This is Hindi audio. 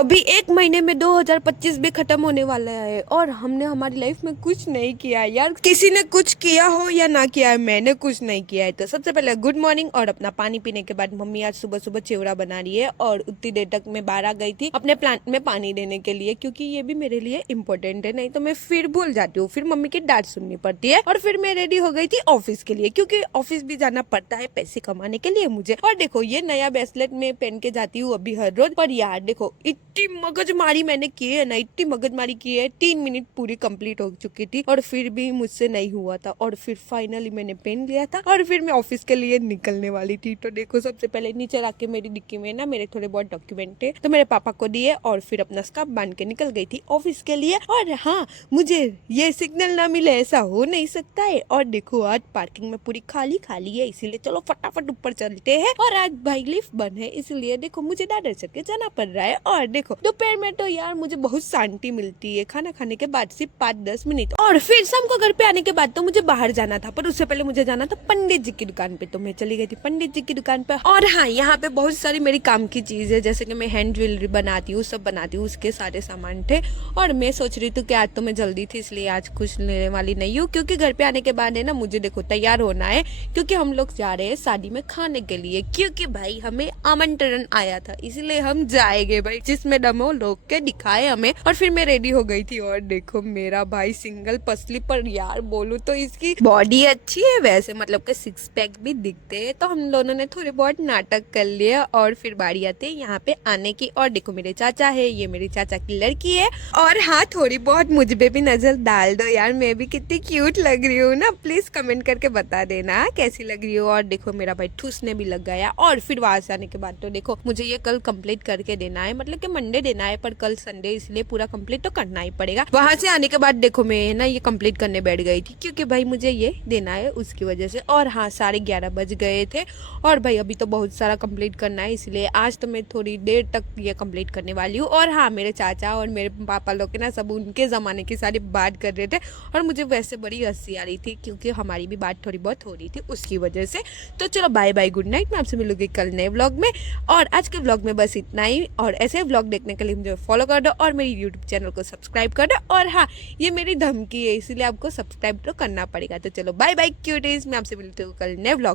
अभी एक महीने में 2025 भी खत्म होने वाला है और हमने हमारी लाइफ में कुछ नहीं किया है यार। किसी ने कुछ किया हो या ना किया है, मैंने कुछ नहीं किया है। तो सबसे पहले गुड मॉर्निंग। और अपना पानी पीने के बाद मम्मी आज सुबह सुबह चिवड़ा बना रही है और उतनी देर तक मैं बाहर आ गई थी अपने प्लांट में पानी देने के लिए, क्योंकि ये भी मेरे लिए इम्पोर्टेंट है, नहीं तो मैं फिर भूल जाती हूँ, फिर मम्मी की डांट सुननी पड़ती है। और फिर मैं रेडी हो गई थी ऑफिस के लिए, क्योंकि ऑफिस भी जाना पड़ता है पैसे कमाने के लिए मुझे। और देखो ये नया ब्रेसलेट में पहन के जाती हूँ अभी हर रोज। पर यार देखो इतनी मगजमारी मैंने की है ना, इतनी मगजमारी की है, 3 मिनट पूरी कंप्लीट हो चुकी थी और फिर भी मुझसे नहीं हुआ था। और फिर फाइनली मैंने पेन लिया था और फिर मैं ऑफिस के लिए निकलने वाली थी। तो देखो सबसे पहले नीचे रख के मेरी डिक्की में ना मेरे थोड़े बहुत डॉक्यूमेंट थे, तो मेरे पापा को दिए और फिर अपना स्कार्फ बांध के निकल गई थी ऑफिस के लिए। और हाँ, मुझे ये सिग्नल ना मिले ऐसा हो नहीं सकता है। और देखो आज पार्किंग में पूरी खाली खाली है, इसीलिए चलो फटाफट ऊपर चलते हैं। और आज भाई लिफ्ट बंद है, इसलिए देखो मुझे दादर चढ़ के जाना पड़ रहा है। और देखो दोपहर में तो यार मुझे बहुत शांति मिलती है, खाना खाने के बाद सिर्फ 5-10 मिनट। और फिर शाम को घर पे आने के बाद तो मुझे बाहर जाना था, पर उससे पहले मुझे जाना था पंडित जी की दुकान पे, तो मैं चली गई थी पंडित जी की दुकान पे। और हाँ, यहाँ पे बहुत सारी मेरी काम की चीज है, जैसे कि मैं हैंड ज्वेलरी बनाती हूँ, सब बनाती हूँ, उसके सारे सामान थे। और मैं सोच रही थी कि आज तो मैं जल्दी थी, इसलिए आज कुछ लेने वाली नहीं हूँ, क्योंकि घर पे आने के बाद है ना मुझे देखो तैयार होना है, क्योंकि हम लोग जा रहे हैं शादी में खाने के लिए, क्योंकि भाई हमें आमंत्रण आया था, इसलिए हम जाएंगे भाई, जिसमें दमो लोग के दिखाए हमें। और फिर मैं रेडी हो गई थी और देखो मेरा भाई सिंगल पसली, पर यार बोलूं तो इसकी बॉडी अच्छी है वैसे, मतलब कि 6 पैक भी दिखते हैं। तो हम दोनों ने थोड़े बहुत नाटक कर लिया और फिर बारी आती है यहाँ पे आने की। और देखो मेरे चाचा है, ये मेरे चाचा की लड़की है। और हाँ, थोड़ी बहुत मुझ पे भी नजर डाल दो यार, मैं भी कितनी क्यूट लग रही हूँ ना, प्लीज कमेंट करके बता देना कैसी लग रही हो। और देखो मेरा भाई ठूसने भी लग गया। और फिर वहां से आने के बाद तो देखो मुझे ये कल कंप्लीट करके देना है, मतलब कि मंडे देना है, पर कल संडे इसलिए पूरा कंप्लीट तो करना ही पड़ेगा। वहां से आने के बाद देखो मैं ना ये कंप्लीट करने बैठ गई थी, क्योंकि भाई मुझे ये देना है उसकी वजह से। और हाँ, 11:30 बज गए थे और भाई अभी तो बहुत सारा कंप्लीट करना है, इसलिए आज तो मैं थोड़ी देर तक ये कंप्लीट करने वाली हूँ। और हाँ, मेरे चाचा और मेरे पापा लोग ना सब उनके जमाने की सारी बात कर रहे थे और मुझे वैसे बड़ी हंसी आ रही थी, क्योंकि हमारी भी बात थोड़ी बहुत हो रही थी उसकी वजह से। तो चलो बाय बाय, गुड नाइट, मैं आपसे मिलूंगी कल नए व्लॉग में। और आज के व्लॉग में बस इतना ही, और ऐसे व्लॉग देखने के लिए मुझे फॉलो कर दो और मेरी यूट्यूब चैनल को सब्सक्राइब कर दो। और हाँ, ये मेरी धमकी है, इसीलिए आपको सब्सक्राइब तो करना पड़ेगा। तो चलो बाय बाय क्यूटीज, मैं आपसे मिलती हूँ कल नए व्लॉग।